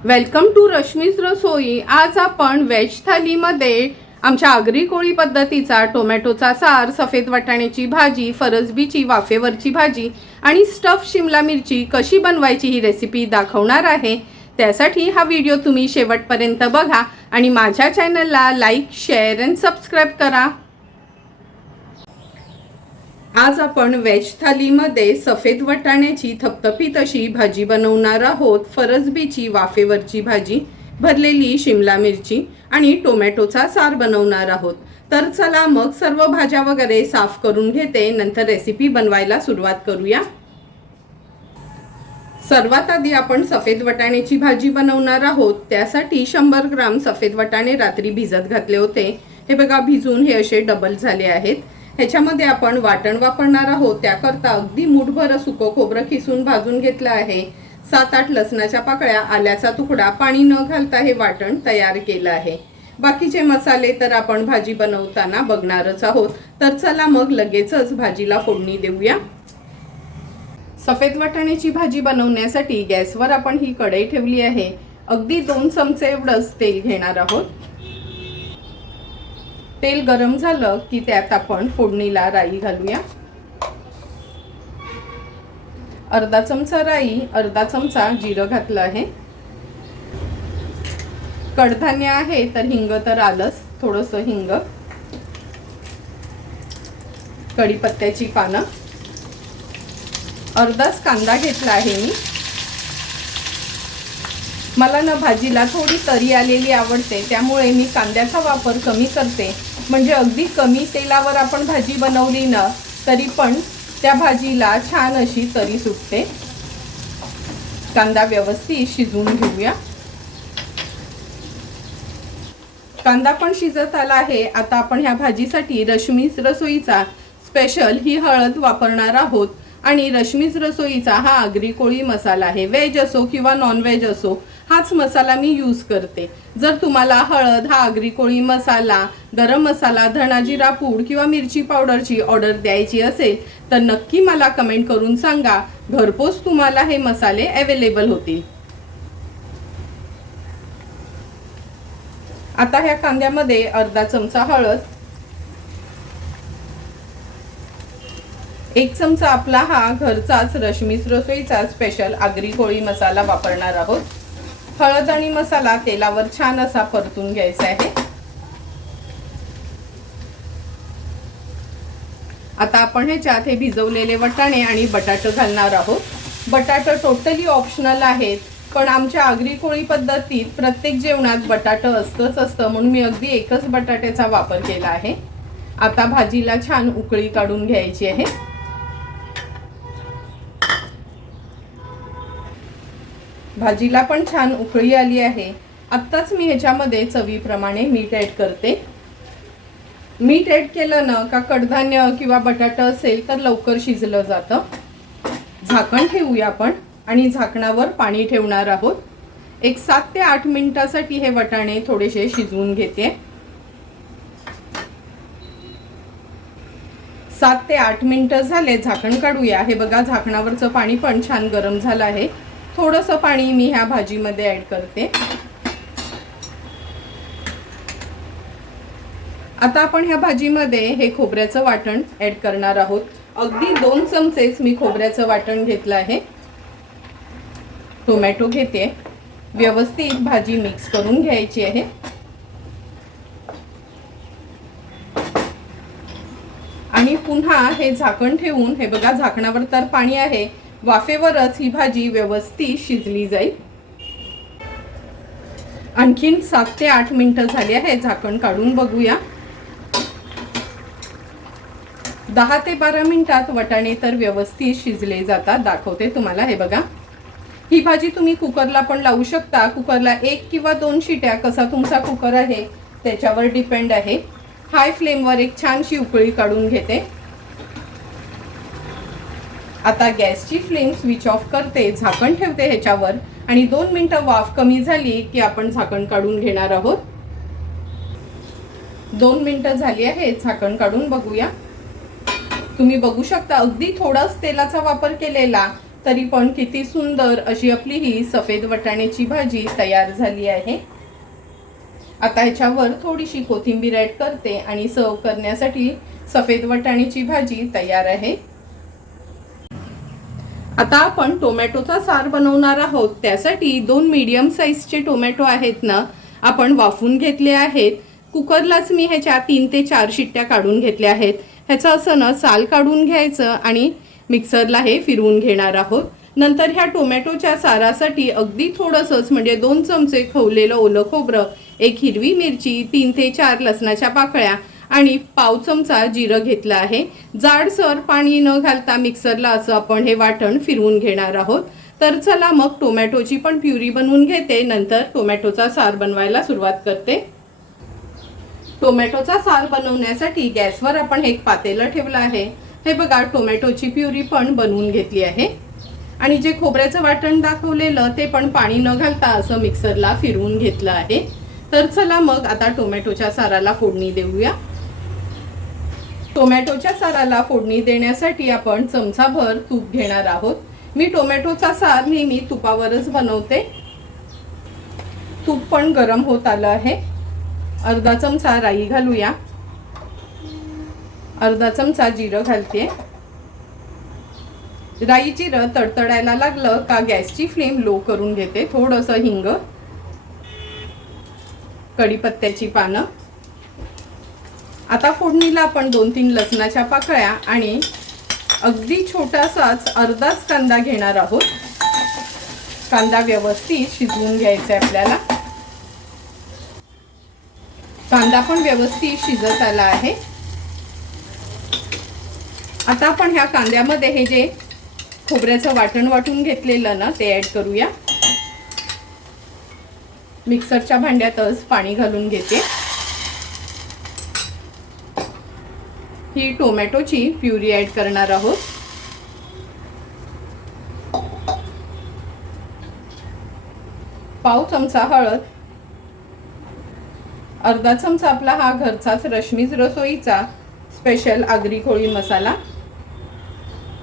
Welcome to Rashmi's रसोई। आज आपण veg थालीमध्ये आमच्या आगरी कोळी पद्धतीचा टोमॅटोचा सार, सफेद वाटाण्याची भाजी, फरसबीची वाफेवरची भाजी आणि स्टफ शिमला मिरची कशी बनवायची ही रेसिपी दाखवणार आहे। त्यासाठी हा व्हिडिओ तुम्ही शेवटपर्यंत बघा आणि माझ्या चॅनलला लाईक, शेअर आणि सबस्क्राइब करा। आज आपण व्हेज थालीमध्ये सफेद वाटाण्याची थपथपीत अशी भाजी बनवणार आहोत। फरसबीची वाफेवरची भाजी, भरलेली शिमला मिरची आणि टोमॅटोचा सार बनवणार आहोत। तर चला मग सर्व भाज्या वगैरे साफ करून घेते, नंतर रेसिपी बनवायला सुरुवात करूया। सर्वात आधी आपण सफेद वाटाण्याची भाजी बनवणार आहोत। त्यासाठी 100 ग्राम सफेद वाटाणे रात्री भिजत घातले होते। हे बघा, भिजून हे असे डबल झाले आहेत। ह्याच्यामध्ये आपण वाटण वापरणार आहोत। त्याकरता अगदी मुठभर सुकं खोबरं किसून भाजून घेतलं आहे। 7-8 लसणाच्या पाकळ्या, आल्याचा तुकडा, पाणी न घालता हे वाटण तयार केलं आहे। बाकीचे मसाले तर आपण भाजी बनवताना बघणारच आहोत। तर चला मग लगेचच भाजीला फोडणी देऊया। सफेद वाटाण्याची भाजी बनवण्यासाठी गॅसवर आपण ही कढई ठेवली आहे। अगदी 2 चमचे एवढंच तेल घेणार आहोत। तेल गरम झालं की त्यात आपण फोडणीला राई घालूया। अर्धा चमचा राई, अर्धा चमचा जिरं घातलं आहे। कडधान्य आहे तर हिंग तर आलंच, थोडंसं हिंग, कढीपत्त्याची पानं, अर्धाच कांदा घेतला आहे मी। मला ना भाजीला थोडी तरी आलेली आवडते, त्यामुळे मी कांद्याचा वापर कमी करते। म्हणजे अगदी कमी तेलावर आपण भाजी बनवली ना तरी पण त्या भाजीला छान अशी तरी सुटते। कांदा व्यवस्थित शिजवून घेऊया। कांदा पण शिजत आला आहे। आता आपण ह्या भाजीसाठी रश्मीज रसोईचा स्पेशल ही हळद वापरणार आहोत। आणि रश्मीज रसोईचा हा आगरी कोळी मसाला आहे। व्हेज असो किंवा नॉन व्हेज असो, हाच मसाला मी यूज करते। जर तुम्हाला हळद, हा आगरी कोळी मसाला, गरम मसाला, धना जिरा पूड किंवा मिरची पावडरची ऑर्डर द्यायची असेल तर नक्की मला कमेंट करून सांगा। घरपोच तुम्हाला हे मसाले अवेलेबल होतील। आता ह्या कांद्यामध्ये अर्धा चमचा हळद, 1 चमचा आपला हा घरचाच रश्मीज रसोईचा स्पेशल आगरी कोळी मसाला वापरणार आहोत। हळद आणि मसाला तेलावर छान असा परतून घ्यायचा आहे। आता आपण ह्याच्यात हे भिजवलेले वाटाणे आणि बटाटे घालणार आहोत। बटाटे टोटली ऑप्शनल आहेत, पण आमच्या आगरी कोळी पद्धतीत प्रत्येक जेवणात बटाटे असतं, म्हणून मी अगदी एकच बटाट्याचा वापर केला आहे। आता भाजीला छान उकळी काढून घ्यायची आहे। भाजीला पण छान उकळी आली आहे। आत्ताच मी ह्याच्यामध्ये चवीप्रमाणे मीठ ॲड करते। मीठ ॲड केलं ना का कडधान्य किंवा बटाटा असेल तर लवकर शिजलं जातं। झाकण ठेवूया आपण आणि झाकणावर पाणी ठेवणार आहोत। एक 7 ते 8 मिनिटासाठी हे वाटाणे थोडेसे शिजवून घेते। 7 ते 8 मिनिटं झाले, झाकण काढूया। हे बघा, झाकणावरचं पाणी पण छान गरम झालं आहे। थोडंसं पाणी मी ह्या भाजीमध्ये ॲड करते। आता आपण ह्या भाजीमध्ये हे खोबऱ्याचं वाटण ॲड करणार आहोत। अगदी 2 चमचेच मी खोबऱ्याचं वाटण घेतलं आहे। टोमॅटो घेते, व्यवस्थित भाजी मिक्स करून घ्यायची आहे। आणि पुन्हा हे झाकण ठेवून, हे बघा झाकणावर तर पाणी आहे, वाफेवरच ही भाजी व्यवस्थित शिजली जाईल। आणखीन 7 ते 8 मिनिटं झाली आहे। झाकण काढून बघूया। 10 ते 12 मिनिटात वाटाणे तर व्यवस्थित शिजले जातात। दाखवते तुम्हाला, हे बघा। ही भाजी तुम्ही कुकरला पण लावू शकता। कुकरला 1 किंवा 2 शिट्या, कसा तुमचा कुकर आहे त्याच्यावर डिपेंड आहे। हाय फ्लेमवर एक छानशी उकळी काढून घेते। आता गॅसची फ्लेम स्विच ऑफ करते, झाकण ठेवते ह्याच्यावर आणि 2 मिनिटं वाफ कमी झाली की आपण झाकण काढून घेणार आहोत। 2 मिनिटं झाली आहे, झाकण काढून बघूया। तुम्ही बघू शकता अगदी थोडाच तेलाचा वापर केलेला, तरी पण किती सुंदर अशी आपली ही सफेद वाटाण्याची भाजी तयार झाली आहे। आता ह्याच्यावर थोडीशी कोथिंबीर ॲड करते आणि सर्व करण्यासाठी सफेद वाटाण्याची भाजी तयार आहे। आता आपण टोमॅटोचा सार बनवणार आहोत। त्यासाठी 2 मीडियम साईजचे टोमॅटो आहेत ना, आपण वाफून घेतले आहेत। कुकरलाच मी ह्याच्या 3 ते 4 शिट्ट्या काढून घेतल्या आहेत। ह्याचं असं ना साल काढून घ्यायचं आणि मिक्सरला हे फिरवून घेणार आहोत। नंतर ह्या टोमॅटोच्या सारासाठी अगदी थोडंसंच म्हणजे 2 चमचे खवलेलं ओलं खोबरं, 1 हिरवी मिरची, 3 ते 4 लसणाच्या पाकळ्या आणि पाव चमचा जिरं घेतलं आहे। जाडसर पाणी न घालता मिक्सरला असं आपण हे वाटण फिरवून घेणार आहोत। तर चला मग टोमॅटोची पण प्युरी बनवून घेते, नंतर टोमॅटोचा सार बनवायला सुरुवात करते। टोमॅटोचा सार बनवण्यासाठी गॅसवर आपण एक पातेलं ठेवलं आहे। हे बघा, टोमॅटोची प्युरी पण बनवून घेतली आहे आणि जे खोबऱ्याचं वाटण दाखवलेलं ते पण पाणी न घालता असं मिक्सरला फिरवून घेतलं आहे। तर चला मग आता टोमॅटोच्या साराला फोडणी देऊया। टोमॅटोच्या साराला फोडणी देण्यासाठी आपण चमचाभर तूप घेणार आहोत। मी टोमॅटोचा सार नेहमी तुपावरच बनवते। तूप पण गरम होत आलं आहे। अर्धा चमचा राई घालूया, अर्धा चमचा जिरं घालते। राई जिरं तडतडायला लागलं का गॅसची फ्लेम लो करून घेते। थोडंसं हिंग, कढीपत्त्याची पानं। आता फोडणीला आपण 2-3 लसणाच्या पाकळ्या आणि अगदी छोटासाच अर्धाच कांदा घेणार आहोत। कांदा व्यवस्थित शिजवून घ्यायचा आहे आपल्याला। कांदा पण व्यवस्थित शिजत आला आहे। आता आपण ह्या कांद्यामध्ये हे जे खोबऱ्याचं वाटण वाटून घेतलेलं ना ते ॲड करूया। मिक्सरच्या भांड्यातच पाणी घालून घेते। ही टोमॅटोची प्युरी ॲड करणार आहोत। पाव चमचा हळद, अर्धा चमचा आपला हा घरचाच रश्मीज रसोईचा स्पेशल आगरी कोळी मसाला,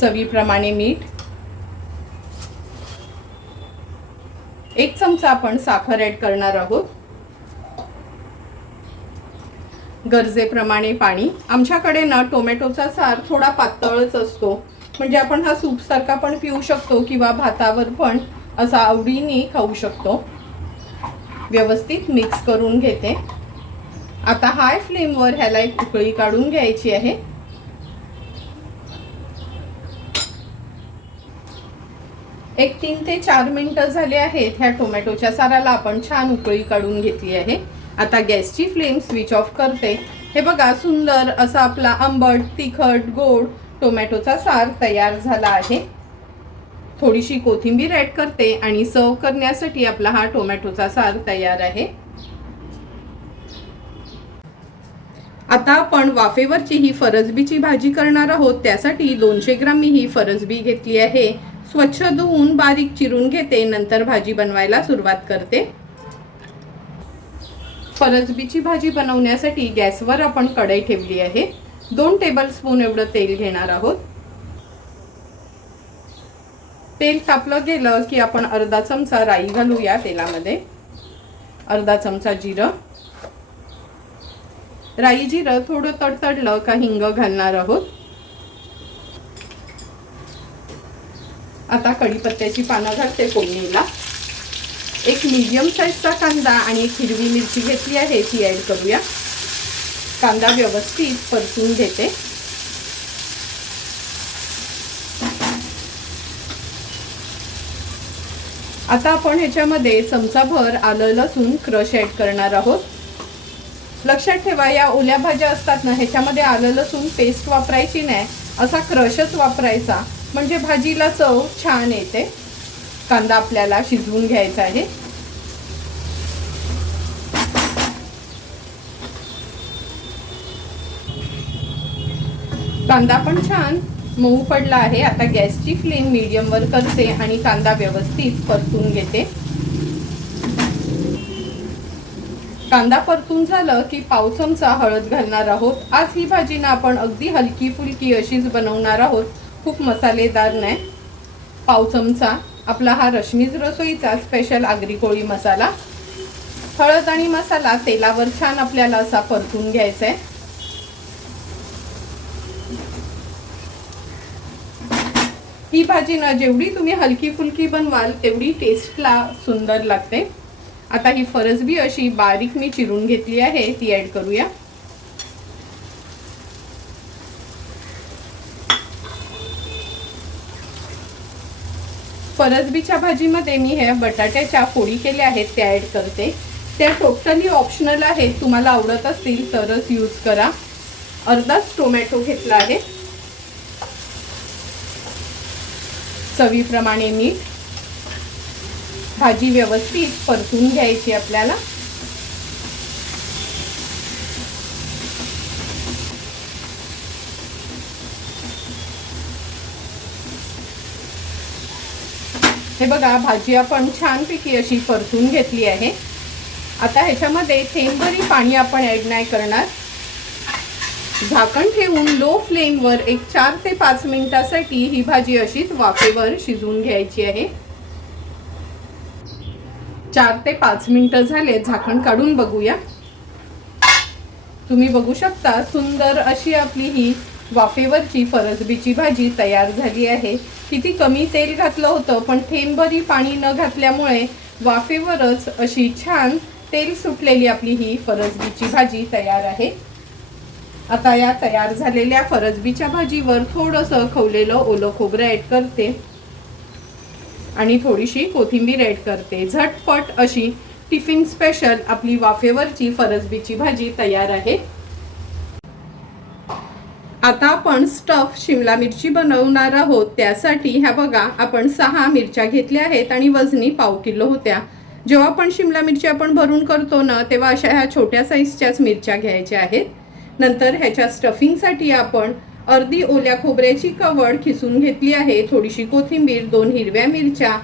चवीप्रमाणे मीठ, 1 चमचा आपण साखर ॲड करणार आहोत, गरजेप्रमाणे पाणी। आमच्याकडे ना टोमॅटोचा सार थोडा पातळच असतो, म्हणजे आपण हा सूप सारखा पण पिऊ शकतो किंवा भातावर पण असा आवडीने खाऊ शकतो। व्यवस्थित मिक्स करून घेते। आता हाय फ्लेमवर ह्याला एक उकळी काढून घ्यायची आहे। एक 3 ते 4 मिनिटं झाले आहेत। ह्या टोमॅटोच्या साराला आपण छान उकळी काढून घेतली आहे। आता गॅसची फ्लेम स्विच ऑफ करते। हे बघा, सुंदर असा आपला आंबट, तिखट, गोड टोमॅटोचा सार तयार झाला आहे। थोडीशी कोथिंबीर ॲड करते आणि सर्व करण्यासाठी आपला हा टोमॅटोचा सार तयार आहे। आता आपण वाफेवरची ही फरसबीची भाजी करणार आहोत। त्यासाठी 200 ग्राम मी ही फरसबी घेतली आहे। स्वच्छ धुवून बारीक चिरून घेते, नंतर भाजी बनवायला सुरुवात करते। फरसबीची भाजी बनवण्यासाठी गॅसवर आपण कढई ठेवली आहे। 2 टेबलस्पून एवढं तेल घेणार आहोत। तेल तापलं गेलं की आपण अर्धा चमचा राई घालूया तेलामध्ये, अर्धा चमचा जिरं। राई जिरं थोडं तडतडलं का हिंग घालणार आहोत। आता कढीपत्त्याची पानं घालते फोडणीला। एक मीडियम साईजचा कांदा आणि 1 हिरवी मिरची घेतली आहे, ती ॲड करूया। कांदा व्यवस्थित परतून घेते। आता आपण ह्याच्यामध्ये चमचाभर आलं लसूण क्रश ॲड करणार आहोत। लक्षात ठेवा, या ओल्या भाज्या असतात ना, ह्याच्यामध्ये आलं लसूण पेस्ट वापरायची नाही, असा क्रशच वापरायचा, म्हणजे भाजीला चव छान येते। कांदा आपल्याला शिजवून घ्यायचा आहे। कांदा पण छान मऊ पडला आहे। आता गॅसची फ्लेम मीडियमवर करते आणि कांदा व्यवस्थित परतून घेते। कांदा परतून झालं की पाव चमचा हळद घालणार आहोत। आज ही भाजी ना आपण अगदी हलकी फुलकी अशीच बनवणार आहोत, खूप मसालेदार नाही। पाव चमचा आपला हा रश्मीज रसोईचा स्पेशल आगरी कोळी मसाला। हळद आणि मसाला तेलावर छान आपल्याला असा परतून घ्यायचा आहे। ही भाजी ना जेवढी तुम्ही हलकी फुलकी बनवाल तेवढी टेस्टला सुंदर लागते। आता ही फरसबी अशी बारीक मी चिरून घेतली आहे, ती ऍड करूया। फरसबीच्या भाजीमध्ये मी हे बटाट्याच्या फोडी केल्या आहेत त्या ऍड करते। त्या टोटली ऑप्शनल आहेत, तुम्हाला आवडत असतील तरच यूज करा। अर्धाच टोमॅटो घेतला आहे, चवीप्रमाणे मीठ। भाजी व्यवस्थित परतून घ्यायची आपल्याला। हे बघा भाजी आपण छानपैकी अशी परतून घेतली आहे। आता ह्याच्यामध्ये थेंबभरी पाणी आपण ऍड नाही करणार। झाकण ठेवून लो फ्लेमवर एक 4 ते 5 मिनिटांसाठी ही भाजी अशीच वाफेवर शिजवून घ्यायची आहे। 4 ते 5 मिनिटं झाले, झाकण काढून बघूया। तुम्ही बघू शकता सुंदर अशी आपली ही वाफेवरची फरसबीची भाजी तयार झाली आहे। किती कमी तेल घातलं होतं, पण थेंबभरी पाणी न घातल्यामुळे वाफेवरच अशी छान तेल सुटलेली आपली ही फरसबीची भाजी तयार आहे। आता या तयार झालेल्या फरसबीच्या भाजीवर थोडंसं खवलेलं ओलं खोबरं ऍड करते आणि थोडीशी कोथिंबीर ऍड करते। झटपट अशी टिफिन स्पेशल आपली वाफेवरची फरसबीची भाजी तयार आहे। आता आपण स्टफ शिमला मिरची बनवणार आहोत। त्यासाठी ह्या बघा आपण 6 मिरच्या घेतल्या आहेत आणि वजनी पाव किलो होत्या। जेव्हा आपण शिमला मिरची आपण भरून करतो ना, तेव्हा अशा ह्या छोट्या साईजच्याच मिरच्या घ्यायच्या आहेत। नंतर ह्याच्या स्टफिंगसाठी आपण अर्धी ओल्या खोबऱ्याची कवड खिसून घेतली आहे, थोडीशी कोथिंबीर, 2 हिरव्या मिरच्या,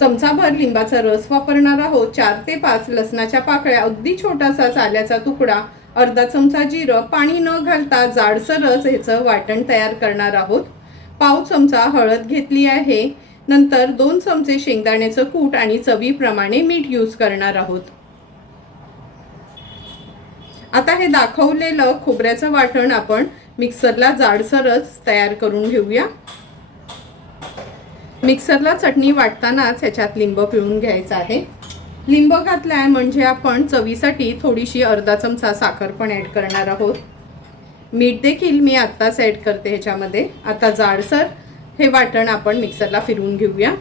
चमचाभर लिंबाचा रस वापरणार आहोत, 4 ते 5 लसणाच्या पाकळ्या, अगदी छोटासा आल्याचा तुकडा, अर्धा चमचा जिरं, पाणी न घालता जाडसरच ह्याचं वाटण तयार करणार आहोत। पाव चमचा हळद घेतली आहे, नंतर 2 चमचे शेंगदाण्याचं कूट आणि चवीप्रमाणे मीठ यूज करणार आहोत। आता हे दाखवलेलं खोबऱ्याचं वाटण आपण मिक्सरला जाडसरच तयार करून घेऊया। मिक्सरला चटणी वाटतानाच ह्याच्यात लिंब पिळून घ्यायचा आहे। लिंब घातलाय म्हणजे आपण चवीसाठी थोडीशी अर्धा चमचा साखर पण ऍड करणार आहोत। मीठ देखील मी आत्ताच ऍड करते ह्याच्यामध्ये। आता जाडसर हे वाटण आपण मिक्सरला फिरवून घेऊया।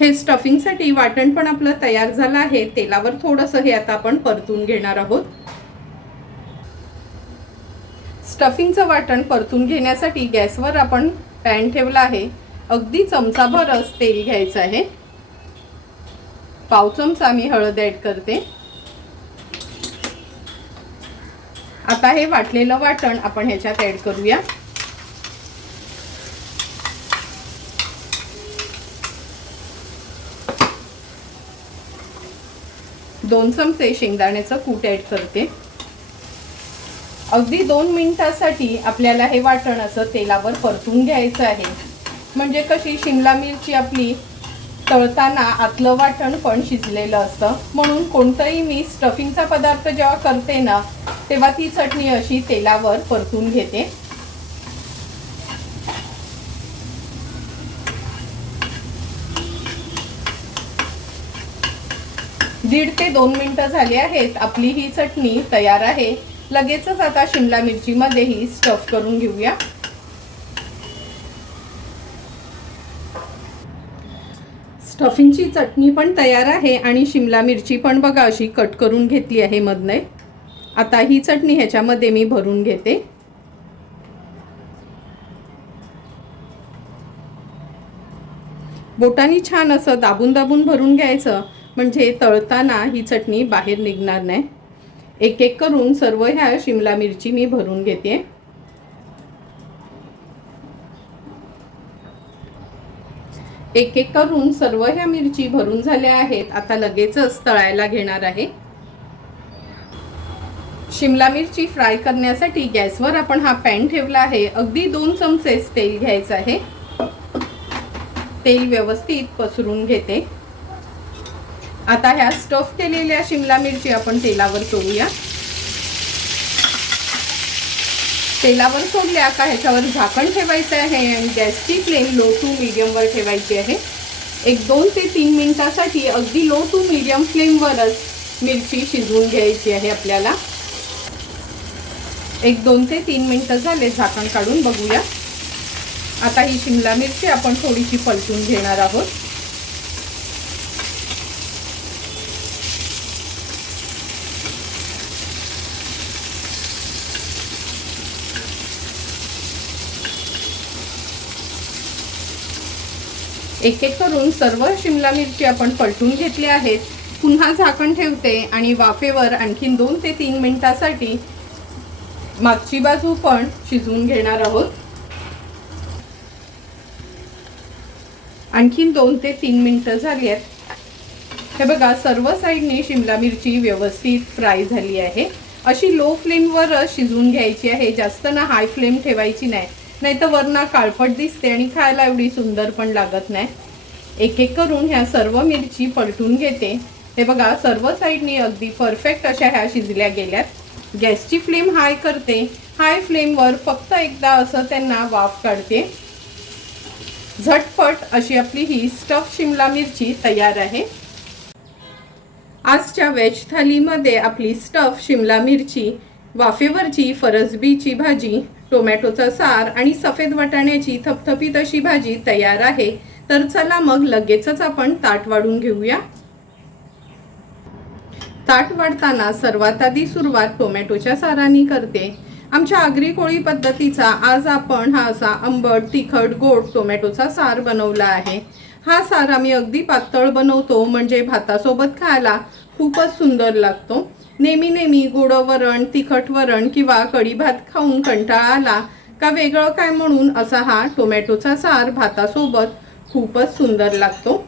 हे स्टफिंगसाठी वाटण पण आपलं तयार झालं आहे। तेलावर थोडंसं हे आता आपण परतून घेणार आहोत। स्टफिंगचं वाटण परतून घेण्यासाठी गॅसवर आपण पॅन ठेवला आहे। अगदी चमचाभरच तेल घ्यायचं आहे। पाव चमचा मी हळद ऍड करते। आता हे वाटलेलं वाटण आपण ह्याच्यात ऍड करूया। दोन चमचे शेंगदाण्याचं कूट ऍड करते। अगदी 2 मिनिटांसाठी आपल्याला हे वाटण असं तेलावर परतून घ्यायचं आहे। म्हणजे कशी शिमला मिरची आपली तळताना आतलं वाटण पण शिजलेलं असतं। म्हणून कोणताही मी स्टफिंगचा पदार्थ जेव्हा करते ना, तेव्हा ती चटणी अशी तेलावर परतून घेते। 1.5 ते 2 मिनिटं झाली आहेत। आपली ही चटणी तयार आहे। लगेचच आता शिमला मिरची मध्ये ही स्टफ करून घेऊया। स्टफिंगची चटणी पण तयार आहे आणि शिमला मिरची पण बघा अशी कट करून घेतली आहे मधने। आता ही चटणी ह्याच्यामध्ये मी भरून घेते। बोटांनी छान असं दाबून दाबून भरून घ्यायचं, म्हणजे तळताना ही चटणी बाहेर निघणार नाही। एक एक करून सर्व ह्या शिमला मिरची मी भरून घेते। एक एक करून सर्व ह्या मिरची भरून झाल्या आहेत। आता लगेचच तळायला घेणार आहे। शिमला मिरची फ्राय करण्यासाठी गॅसवर आपण हा पॅन ठेवला आहे। अगदी 2 चमचे तेल घ्यायचं आहे। तेल व्यवस्थित पसरून घेते। आता ह्या स्टफ केलेल्या शिमला मिरची आपण तेलावर सोडूया। तेलावर सोडल्या का ह्याच्यावर झाकण ठेवायचं आहे आणि गॅसची फ्लेम लो टू मीडियमवर ठेवायची आहे। एक 2 ते 3 मिनिटांसाठी अगदी लो टू मीडियम फ्लेमवरच मिरची शिजवून घ्यायची आहे आपल्याला। एक 2 ते 3 मिनिटं झाले, झाकण काढून बघूया। आता ही शिमला मिरची आपण थोडीशी पलटून घेणार आहोत। एक एक करून सर्व शिमला मिरची आपण पलटून घेतली आहेत। पुन्हा झाकण ठेवते आणि वाफेवर आणखीन 2 ते 3 मिनिटांसाठी मागची बाजू पण शिजवून घेणार आहोत। आणखीन 2 ते 3 मिनिटं झाली आहेत। हे बघा, सर्व साईडने शिमला मिरची व्यवस्थित फ्राय झाली आहे। अशी लो फ्लेमवर शिजवून घ्यायची आहे, जास्त ना हाय फ्लेम ठेवायची नाही, नाहीतर वरना काळपट दिसते आणि खायला एवढी सुंदर पण लागत नाही। एक एक करून ह्या सर्व मिरची पलटून घेते। हे बघा, सर्व साईडने अगदी परफेक्ट अशा ह्या शिजल्या गेल्यात। गॅसची फ्लेम हाय करते। हाय फ्लेमवर फक्त एकदा असं त्यांना वाफ काढते। झटपट अशी आपली ही स्टफ शिमला मिरची तयार आहे। आजच्या वेज थालीमध्ये आपली स्टफ शिमला मिरची, वाफेवरची फरसबीची भाजी, टोमॅटोचा सार आणि सफेद वाटाण्याची थपथपीत अशी भाजी तयार आहे। तर चला मग लगेचच आपण ताट वाढून घेऊया। ताट वाढताना सर्वात आधी सुरुवात टोमॅटोच्या साराने करते। आमच्या आगरी कोळी पद्धतीचा आज आपण हा असा आंबट, तिखट, गोड टोमॅटोचा सार बनवला आहे। हा सार आम्ही अगदी पातळ बनवतो, म्हणजे भातासोबत खायला खूपच सुंदर लागतो। नेहमी गोड वरण, तिखट वरण किंवा कढी भात खाऊन कंटाळा आला का वेगळं काय म्हणून असा हा टोमॅटोचा सार भातासोबत खूपच सुंदर लागतो।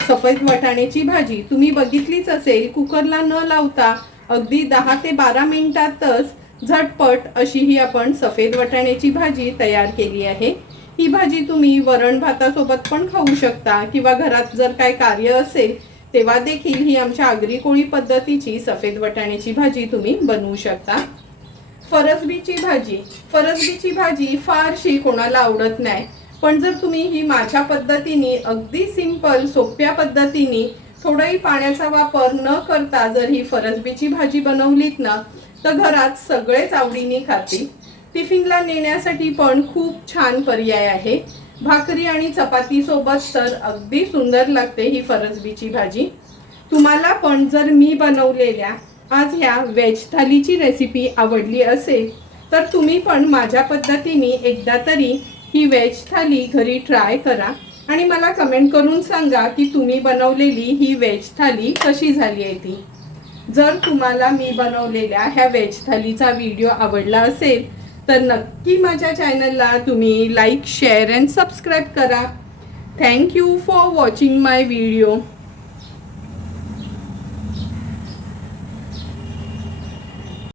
सफेद वाटाण्याची भाजी तुम्ही बघितलीच असेल, कुकरला न लावता अगदी 10 ते 12 मिनिटातच झटपट अशी ही आपण सफेद वाटाण्याची भाजी तयार केली आहे। ही भाजी तुम्ही वरण भातासोबत पण खाऊ शकता किंवा घरात जर काय कार्य असेल तेव्हा देखील ही आमच्या आगरी कोळी पद्धतीची सफेद वाटाण्याची भाजी तुम्ही बनवू शकता। फरसबीची भाजी फारशी कोणाला आवडत नाही, पण जर तुम्ही ही माझ्या पद्धतीने अगदी सिंपल सोप्या पद्धतीने थोडाही पाण्याचा वापर न करता जर ही फरसबीची भाजी बनवलीत ना, तर घरात सगळेच आवडीने खातील। टिफिनला नेण्यासाठी पण खूप छान पर्याय आहे। भाकरी आणि चपाती सोबत तर अगदी सुंदर लागते ही फरसबीची भाजी। तुम्हाला पण जर मी बनवलेल्या आज ह्या वेज थालीची रेसिपी आवडली असेल तर तुम्ही पण माझ्या पद्धतीने एकदा तरी ही वेज थाली घरी ट्राय करा आणि मला कमेंट करून सांगा की तुम्ही बनवलेली ही वेज थाली कशी झाली आहे ती। जर तुम्हाला मी बनवलेल्या ह्या वेज थालीचा व्हिडिओ आवडला असेल तर नक्की माझ्या चॅनलला तुम्ही लाईक, शेअर अँड सबस्क्राईब करा। Thank you for watching my video.